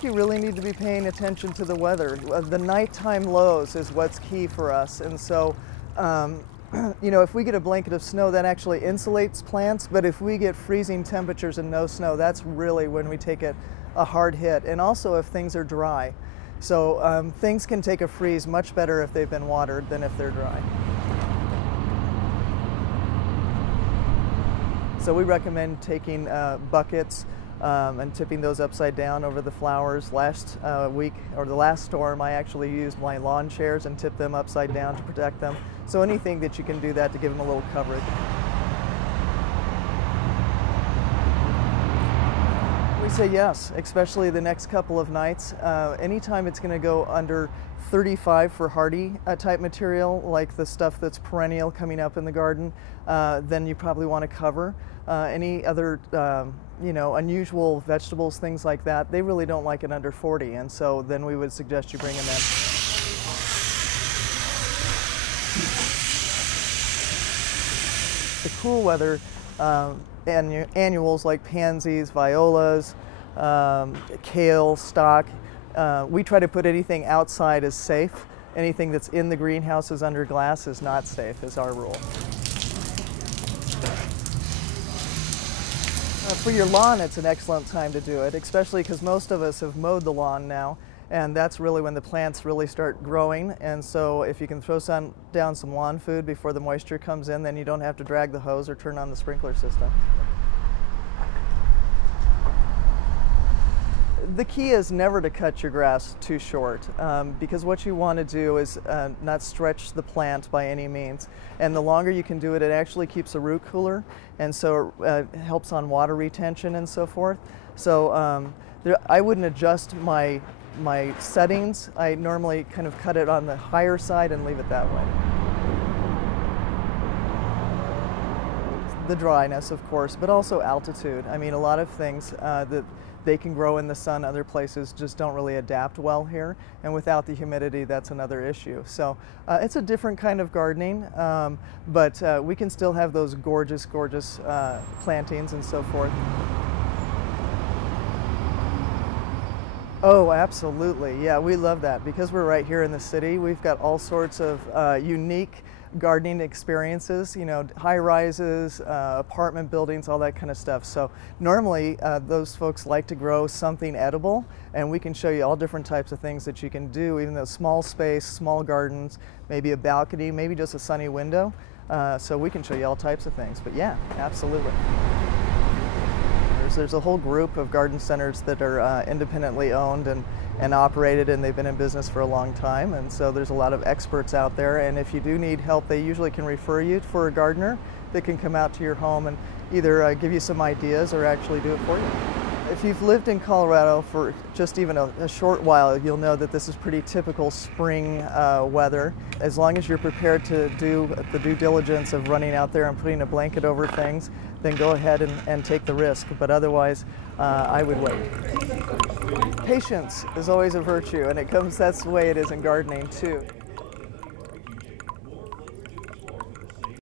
think you really need to be paying attention to the weather. The nighttime lows is what's key for us, and so you know, if we get a blanket of snow, that actually insulates plants, but if we get freezing temperatures and no snow, that's really when we take a hard hit, and also if things are dry. So things can take a freeze much better if they've been watered than if they're dry. So we recommend taking buckets and tipping those upside down over the flowers. Last week, or the last storm, I actually used my lawn chairs and tipped them upside down to protect them. So anything that you can do that to give them a little coverage. We say yes, especially the next couple of nights. Anytime it's going to go under 35 for hardy type material, like the stuff that's perennial coming up in the garden, then you probably want to cover. Any other you know, unusual vegetables, things like that, they really don't like it under 40, and so then we would suggest you bring them in. The cool weather annuals like pansies, violas, kale, stock, we try to put anything outside as safe. Anything that's in the greenhouses under glass is not safe, is our rule. For your lawn, it's an excellent time to do it, especially because most of us have mowed the lawn now, and that's really when the plants really start growing. And so if you can throw down some lawn food before the moisture comes in, then you don't have to drag the hose or turn on the sprinkler system. The key is never to cut your grass too short, because what you want to do is not stretch the plant by any means. And the longer you can do it, it actually keeps the root cooler, and so it helps on water retention and so forth. So I wouldn't adjust my settings. I normally kind of cut it on the higher side and leave it that way. The dryness, of course, but also altitude. I mean, a lot of things that they can grow in the sun, other places just don't really adapt well here, and without the humidity, that's another issue. So it's a different kind of gardening, but we can still have those gorgeous, gorgeous plantings and so forth. Oh, absolutely. Yeah, we love that. Because we're right here in the city, we've got all sorts of unique gardening experiences, you know, high rises, apartment buildings, all that kind of stuff. So normally those folks like to grow something edible, and we can show you all different types of things that you can do, even though small space, small gardens, maybe a balcony, maybe just a sunny window. So we can show you all types of things. But yeah, absolutely. There's a whole group of garden centers that are independently owned and operated, and they've been in business for a long time, and so there's a lot of experts out there, and if you do need help, they usually can refer you for a gardener that can come out to your home and either give you some ideas or actually do it for you. If you've lived in Colorado for just even a short while, you'll know that this is pretty typical spring weather. As long as you're prepared to do the due diligence of running out there and putting a blanket over things, then go ahead and take the risk. But otherwise, I would wait. Patience is always a virtue, and that's the way it is in gardening too.